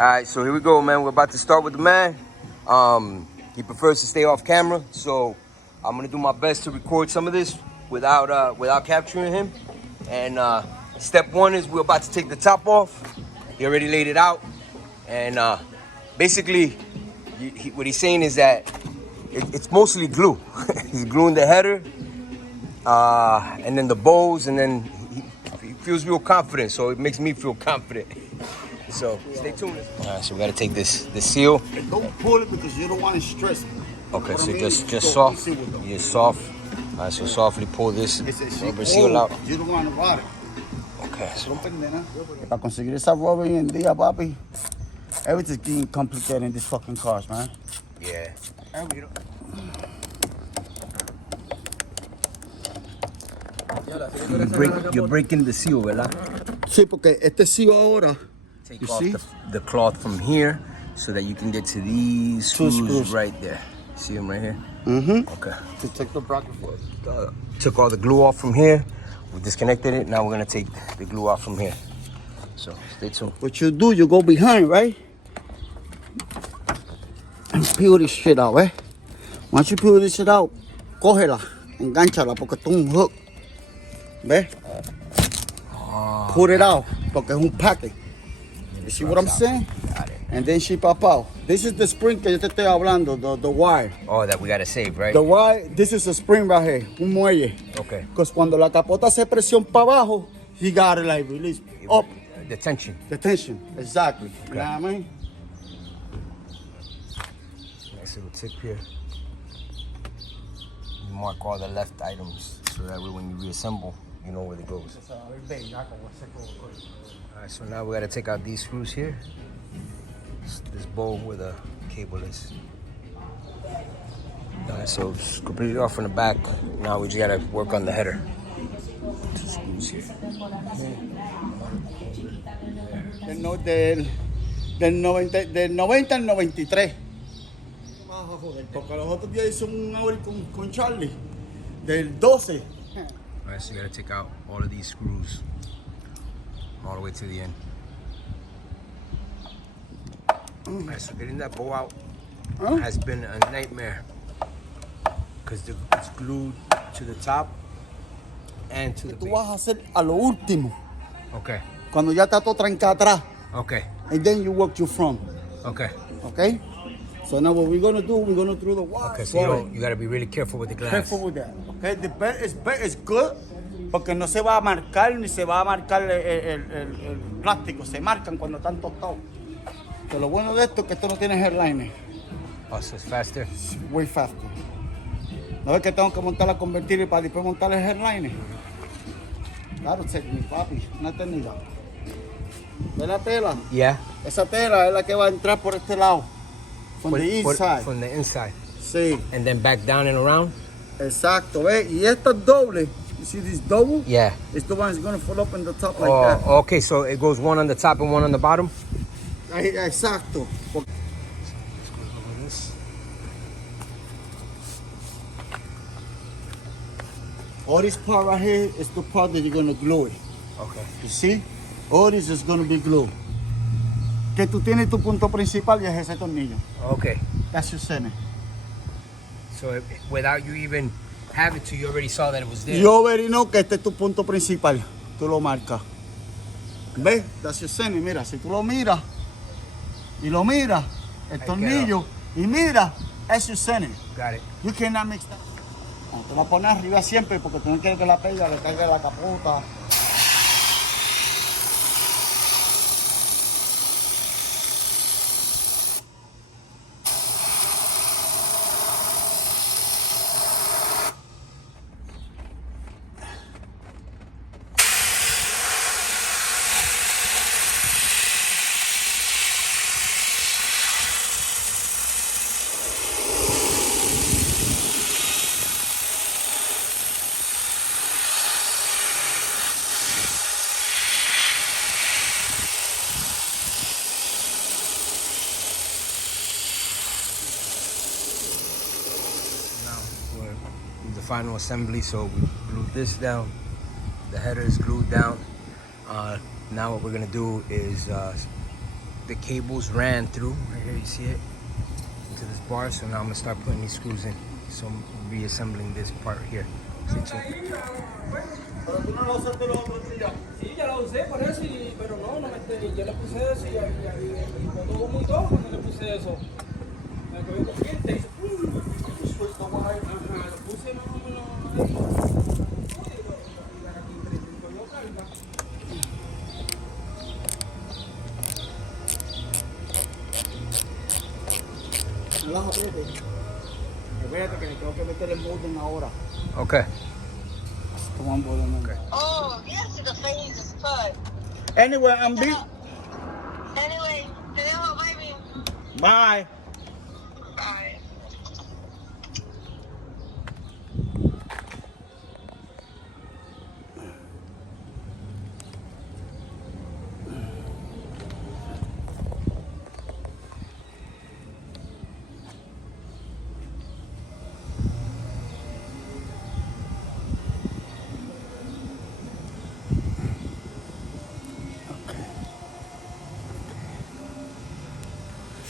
Alright, so here we go, man. We're about to start with the man. He prefers to stay off camera, so I'm gonna do my best to record some of this without capturing him. And step one is we're about to take the top off. He already laid it out, and basically, what he's saying is that it's mostly glue. He's gluing the header, and then the bows, and then he feels real confident. So it makes me feel confident. So stay tuned. All right, so we gotta take this seal. And don't pull it because you don't want it stressed. Okay, so just soft. Just soft. All right, so softly pull this rubber seal out. You don't want to rot it. Okay. So. Para conseguir esa rubber hoy en día, papi, everything's getting complicated in these fucking cars, man. Yeah. You're breaking the seal, ¿verdad? Sí, porque este seal ahora. Take off the cloth from here so that you can get to these screws right there. See them right here? Mm-hmm. Okay. To take the bracket for it. Took all the glue off from here. We disconnected it. Now we're gonna take the glue off from here. So stay tuned. What you do, you go behind, right? And peel this shit out, eh? Once you peel this shit out, cógela, enganchala, porque esto es un hook. ¿Ves? Put it out, porque es un packet. You see what I'm saying? Got it. And then she pop out. This is the spring que yo te estoy hablando, the wire. Oh, that we gotta save, right? The wire, this is a spring right here, un muelle. Okay. Because cuando la capota hace presión para abajo, he got it like release up. The tension. The tension, exactly. Okay. You know what I mean? Nice little tip here. You mark all the left items so that way when you reassemble, you know where it goes. Alright, so now we gotta take out these screws here. This bowl where the cable is. Alright, so it's completely off from the back. Now we just gotta work on the header. Two screws here. Del 90 al 93. Porque los otros días hice un Audi con Charlie. Del 12. Alright, so you gotta take out all of these screws all the way to the end. Alright, so getting that bow out has been a nightmare because it's glued to the top and to the base. Tú vas a hacer a lo último. Okay. Cuando ya está todo trancado atrás. Okay. And then you work your front. Okay. Okay? So now what we're gonna do, we're gonna throw the wire. Okay, so you gotta be really careful with the glass. Careful with that. Okay, the belt is good porque no se va a marcar ni se va a marcar el plástico. Se marcan cuando están tostados. Pero lo bueno de esto es que esto no tiene headliner. Oh, so it's faster? Way faster. ¿No ves que tengo que montar la convertible para después montar el headliner? Claro, mi papi, una eternidad. ¿Ves la tela? Yeah. Esa tela es la que va a entrar por este lado. From the inside. From the inside. Sí. And then back down and around? Exacto, ¿ves? Y esta doble. You see this double? Yeah. It's the one that's going to fall up in the top like that. Okay, so it goes one on the top and one on the bottom? Exacto. All this part right here is the part that you're going to glue it. Okay. You see? All this is going to be glue. Que tú tienes tu punto principal y es ese tornillo. Okay. That's your center. So without you even having to, you already saw that it was there? You already know que este es tu punto principal. Tú lo marcas. ¿Ves? That's your center. Mira, si tú lo miras y lo miras, el tornillo, y mira, that's your center. Got it. You cannot mix that. Te la pones arriba siempre porque tú no quieres que la pega, le caiga la capota. Final assembly, so we glued this down, the header is glued down. Now what we're gonna do is the cables ran through. Right here, you see it? Into this bar. So now I'm gonna start putting these screws in. So I'm reassembling this part here. Stay tuned. Pero tú no lo usaste los otros días. Sí, ya lo usé por eso, pero no yo le puse eso y cuando hubo muy todo cuando le puse eso. Me cogió corriente y dice, ajá, lo puse más o menos ahí. Y aquí cogió carga. No las aprietes. Espérate que le tengo que meter el molde ahora. Okay. Toma un molde. Okay. Oh, yes, the face is fun. Anyway, I'm big. Anyway, te dejo, baby. Bye. Bye.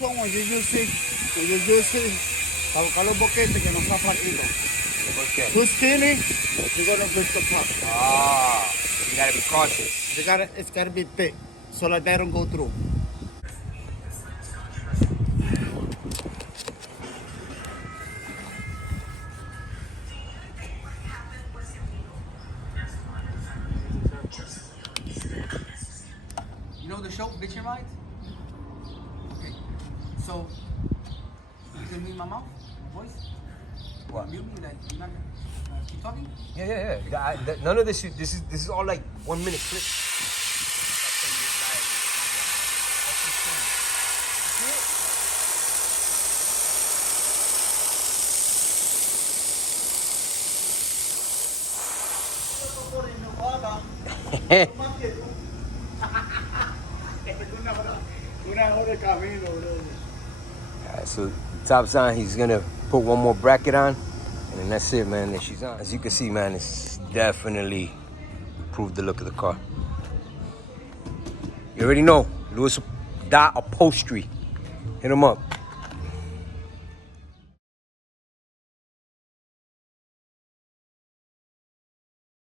So when you use it, para buscar los boquetes que no están flaquitos. Okay. Too skinny, you're gonna break the plug. Ah, you gotta be cautious. It's gotta be thick, so that they don't go through. You know the show, Bitch and Rides? Okay. So, you can mute my mouth, voice? What? Mute me, like, you're not gonna keep talking? Yeah. None of this. This is all like 1 minute clip. Alright, so top's on. He's gonna put one more bracket on, and then that's it, man. Then she's on. As you can see, man, it's definitely improved the look of the car. You already know, Lewis Dot Upholstery. Hit him up.